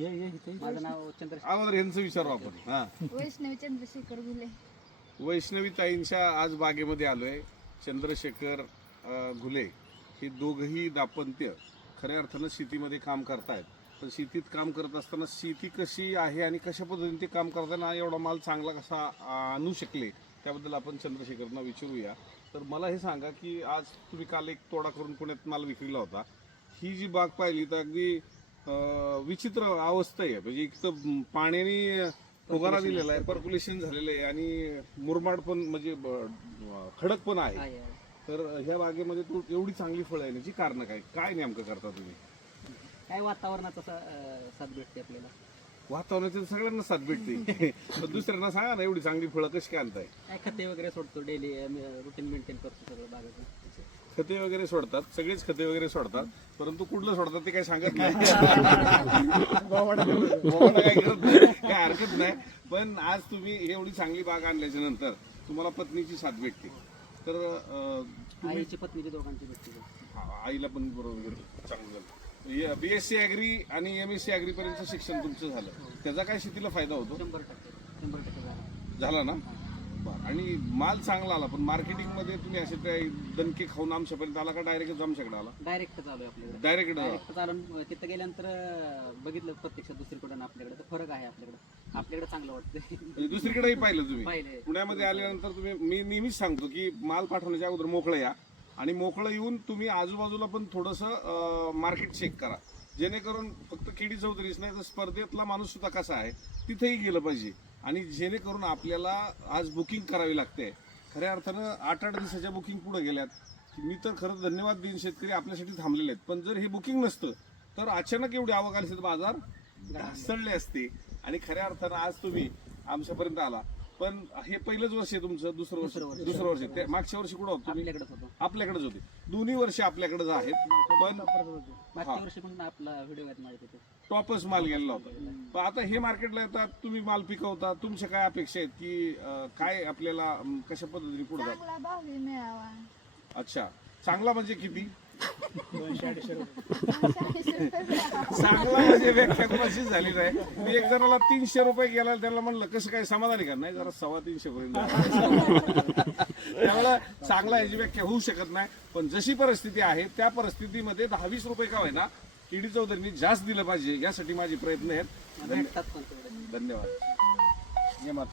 माझं नाव चंद्रशेखर. अगोदर यांचं विचारू आपण. हा, वैष्णवी चंद्रशेखर घुले. वैष्णवी ताईंच्या आज बागेमध्ये आलोय. चंद्रशेखर घुले हे दोघही दाम्पत्य खऱ्या अर्थानं शेतीमध्ये काम करतायत. पण शेतीत काम करत असताना शेती कशी आहे आणि कशा पद्धतीने ते काम करताना एवढा माल चांगला कसा आणू शकले त्याबद्दल आपण चंद्रशेखरना विचारूया. तर मला हे सांगा की आज तुम्ही काल एक तोडा करून पुण्यात माल विक्रीला होता. ही जी बाग पाहिली तर अगदी विचित्र अवस्था आहे. म्हणजे एक तर पाण्याने फुगारा दिलेला आहे, पर्क्युलेशन झालेलं आहे आणि मुरमाड पण म्हणजे खडक पण आहे. तर ह्या बागेमध्ये तू एवढी चांगली फळं येण्याची कारण काय नेमकं करता तुम्ही? काय वातावरणाचा साथ भेटते आपल्याला. वातावरणाची सगळ्यांना साथ भेटते. पण दुसऱ्यांना सांगा ना, एवढी चांगली फळं कशी काय आणताय? काय खते वगैरे सोडतो, डेली रुटीन मेंटेन करतो सगळं बागेचं. खते वगैरे सोडतात, सगळेच खते वगैरे सोडतात, परंतु कुठलं सोडतात ते काय सांगत नाही. काय करत नाही, काय हरकत नाही. पण आज तुम्ही एवढी चांगली बाग आणल्याच्या नंतर तुम्हाला पत्नीची साथ भेटते. तर आईची पत्नीची दोघांची भेटते. आईला पण बरोबर चांगलं झालं. BSc ॲग्री आणि MSc ॲग्री पर्यंत शिक्षण तुमचं झालं, त्याचा काय शेतीला फायदा होतो? 100% झाला ना. बरं. आणि माल चांगला आला, पण मार्केटिंग मध्ये तुम्ही असे काही दणके खाऊन आमच्यापर्यंत आला का डायरेक्ट आमच्याकडे आला? डायरेक्ट चालू आहे आपल्याकडे. डायरेक्ट चालून तिथं गेल्यानंतर बघितलं प्रत्यक्षात दुसरीकडे आणि आपल्याकडे तर फरक आहे. आपल्याकडे चांगलं वाटतंय. म्हणजे दुसरीकडेही पाहिलं तुम्ही? पाहिले. पुण्यामध्ये आल्यानंतर तुम्ही, मी नेहमीच सांगतो की माल पाठवण्याच्या अगोदर मोकळं या आणि मोकळं येऊन तुम्ही आजूबाजूला पण थोडंसं मार्केट चेक करा, जेणेकरून फक्त केडी चौधरीच नाही तर स्पर्धेतला माणूस सुद्धा कसा आहे तिथेही गेलं पाहिजे. आणि जेणेकरून आपल्याला आज बुकिंग करावी लागते. खऱ्या अर्थानं 8-8 दिवसाच्या बुकिंग पुढे गेल्यात. मी तर खरंच धन्यवाद देईन, शेतकरी आपल्यासाठी थांबलेले आहेत. पण जर हे बुकिंग नसतं तर अचानक एवढी आवक आली असते, बाजार घासळले असते. आणि खऱ्या अर्थानं आज तुम्ही आमच्यापर्यंत आला. पण हे पहिलंच वर्ष आहे तुमचं? दुसरं वर्ष. ते मागच्या वर्षी कुठं होतं तुम्ही? आपल्याकडेच होते. दोन्ही वर्ष आपल्याकडेच आहेत. पण मागच्या वर्षी पण आपला व्हिडिओ आहेत माझ्या तिथे. टॉपच माल गेलेला होता. पण आता हे मार्केटला येतात, तुम्ही माल पिकवता, तुमच्या काय अपेक्षा आहेत की काय आपल्याला कशा पद्धतीने पुढे जात? चांगला भावही मिळावा. अच्छा, चांगला म्हणजे किती? 200-250 चांगला म्हणजे व्याख्या कोणाशीच झाली नाही. मी एक जणाला 300 रुपये गेला, त्याला म्हणलं कसं काय समाधानी का? नाही, जरा 350 पर्यंत. त्यावेळेला चांगला याची व्याख्या होऊ शकत नाही. पण जशी परिस्थिती आहे त्या परिस्थितीमध्ये 10-20 रुपये का होईना केडी चौधरींनी जास्त दिलं पाहिजे, यासाठी माझे प्रयत्न आहेत. धन्यवाद.